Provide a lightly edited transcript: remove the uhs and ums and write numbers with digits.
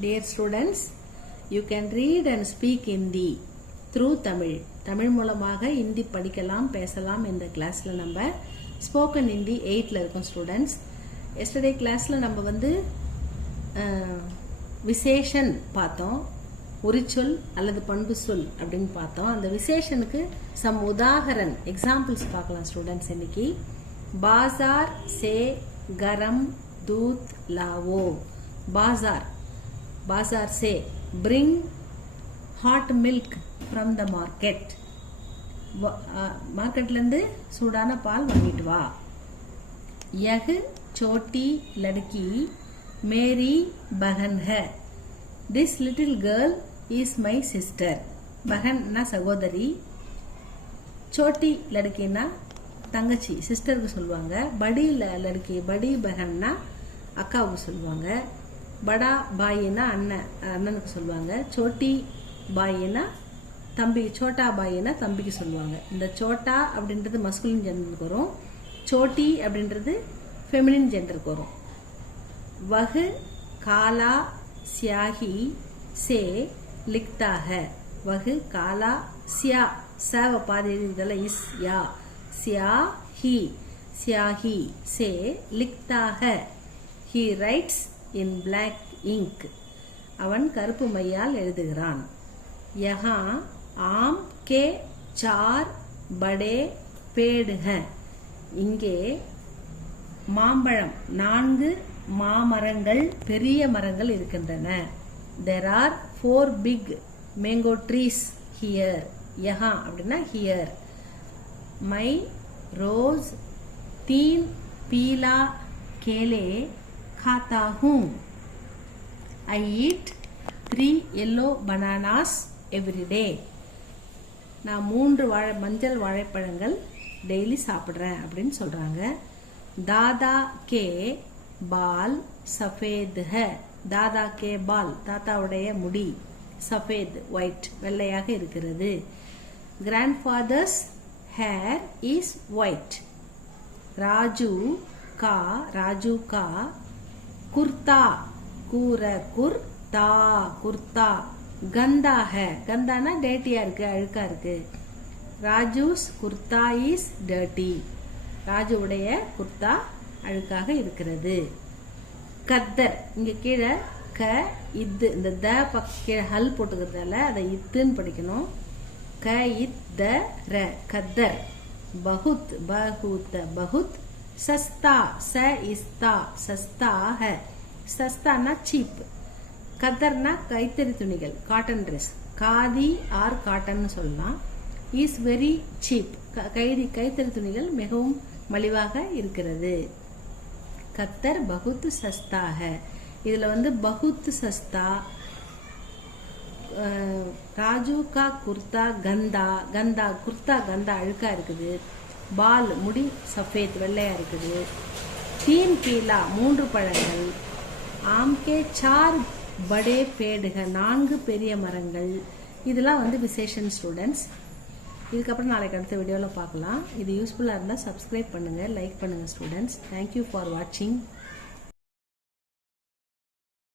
Dear students, you can read and speak Hindi through Tamil. Tamil மூலமாக ஹிந்தி படிக்கலாம் பேசலாம். இந்த கிளாஸ்ல நம்ம ஸ்போக்கன் ஹிந்தி 8ல இருக்கோம் ஸ்டூடெண்ட்ஸ். எஸ்டர்டே கிளாஸ்ல நம்ம வந்து விசேஷன் பார்த்தோம். உரிச்சொல் அல்லது பண்பு சொல் அப்படின்னு பார்த்தோம். அந்த விசேஷனுக்கு சம் உதாகரன் எக்ஸாம்பிள்ஸ் பார்க்கலாம் ஸ்டூடெண்ட்ஸ். இன்னைக்கு बाजार से गरम दूध लाओ. बाजार से bring hot milk from the market. மார்க்கெட்ல இருந்து சூடான பால் வாங்கிட்டு வா. यह छोटी लड़की मेरी बहन है. This little girl is my sister. बहन ना सகோதரி, छोटी लड़की ना தங்கச்சி சிஸ்டருக்கு சொல்லுவாங்க. படி லடுக்கி படி பகன்னா அக்காவுக்கு சொல்லுவாங்க. படா பாயினா அண்ணனுக்கு சொல்லுவாங்க. சோட்டி பாயினா தம்பி, சோட்டா பாயினா தம்பிக்கு சொல்லுவாங்க. இந்த சோட்டா அப்படின்றது மஸ்குலின் ஜெண்டருக்கு வரும். சோட்டி அப்படின்றது ஃபெமினின் ஜெண்டருக்கு வரும். வஹு காலா சியாஹி சே லிக்தா ஹை. வஹு காலா சியா சவ பாதி இதெல்லாம் இஸ் யா स्याही से लिखता है. He writes in black ink. அவன் கருப்பு மையால் எழுதுகிறான். यहाँ आम के 4 बड़े पेड़ हैं. இங்கே மாம்பழம் 4 மாமரங்கள் பெரிய மரங்கள் இருக்கின்றன. There are 4 big mango trees here. यहाँ அப்படின்னா here. मैं रोज 3 पीला केले खाता हूँ. I eat 3 yellow bananas every day. நான் 3 மஞ்சள் வாழைப்பழங்கள் டெய்லி சாப்பிடுறேன் அப்படின்னு சொல்றாங்க. दादा के बाल सफेद है. दादा के बाल தாத்தாவுடைய முடி சஃபேத் ஒயிட் வெள்ளையாக இருக்கிறது. grandfather's hair is white. Raju का कुर्ता कुर्ता गंदा है. गंदाना डेटिया இருக்கு, அழுக்கா இருக்கு. Raju's kurta is dirty. ராஜுவுடைய குர்தா அழுக்காக இருக்கிறது. கத்தர் இங்க கீழே க இது இந்த த கீழே ஹல் போட்டுக்கிறதால அதை இத்துன்னு படிக்கணும். क इत द र कद्दर. बहुत बहुत सस्ता स इस्ता सस्ता है. सस्ता ना चीप. कद्दर ना கைத்தறி துணிகள் cotton dress. Khadi or cotton சொல்லலாம். Is very cheap. கைத்தறி துணிகள் மிகவும் மலிவாக இருக்கிறது. கத்தர் பகுத் சஸ்தா है. இதுல வந்து பகுத் சஸ்தா. ராஜு கா குர்தா கந்தா குர்தா கந்தா அழுக்கா இருக்குது. பால் முடி சஃபேத் வெள்ளையா இருக்குது. 3 பீலா 3 பழங்கள். ஆம்கே 4 படே பேடுகள் 4 பெரிய மரங்கள். இதெல்லாம் வந்து விசேஷன் ஸ்டூடெண்ட்ஸ். இதுக்கப்புறம் நாளைக்கு அடுத்த வீடியோவில் பார்க்கலாம். இது யூஸ்ஃபுல்லாக இருந்தால் சப்ஸ்கிரைப் பண்ணுங்கள், லைக் பண்ணுங்கள் ஸ்டூடெண்ட்ஸ். தேங்க்யூ ஃபார் வாட்சிங்.